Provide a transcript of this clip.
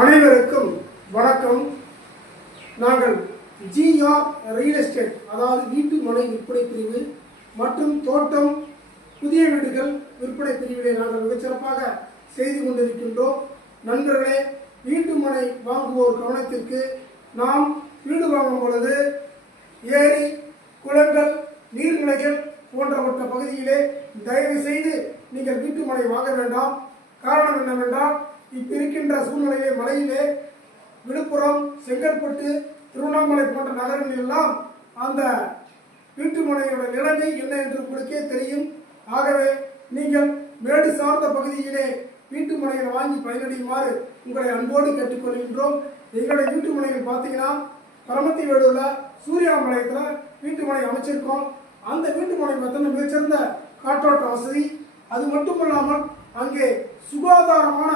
அனைவருக்கும் வணக்கம். நாங்கள் ஜிஆர் ரியல் எஸ்டேட், அதாவது வீட்டு மனை விற்பனை பிரிவு மற்றும் தோட்டம் புதிய வீடுகள் விற்பனை பிரிவினை நாங்கள் மிகச்சிறப்பாக செய்து கொண்டிருக்கின்றோம். நண்பர்களே, வீட்டு மனை வாங்குவோர் கவனத்திற்கு, நாம் வீடு வாங்கும் பொழுது ஏரி, குளங்கள், நீர்நிலைகள் போன்றவற்ற பகுதியிலே தயவு செய்து நீங்கள் வீட்டு மனை வாங்க வேண்டாம். காரணம் என்னவென்றால், இப்ப இருக்கின்ற சூழ்நிலையிலே மலையிலே விழுப்புரம், செங்கல்பட்டு, திருவண்ணாமலை போன்ற நகரங்கள் எல்லாம் அந்த வீட்டு மனையோட நிலைமை என்ன என்று உங்களுக்கே தெரியும். ஆகவே நீங்கள் மேடு சார்ந்த பகுதியிலே வீட்டு மனைகளை வாங்கி பயனடையுமாறு உங்களை அன்போடு கேட்டுக்கொள்கின்றோம். எங்களுடைய வீட்டு மனைகள் பார்த்தீங்கன்னா பரமத்தி வேடூர்ல சூர்யாமலையத்தில் வீட்டு மனை அமைச்சிருக்கோம். அந்த வீட்டு மனை பார்த்தீங்கன்னா மிகச்சிறந்த காற்றோட்ட வசதி, அது மட்டுமல்லாமல் அங்கே சுகாதாரமான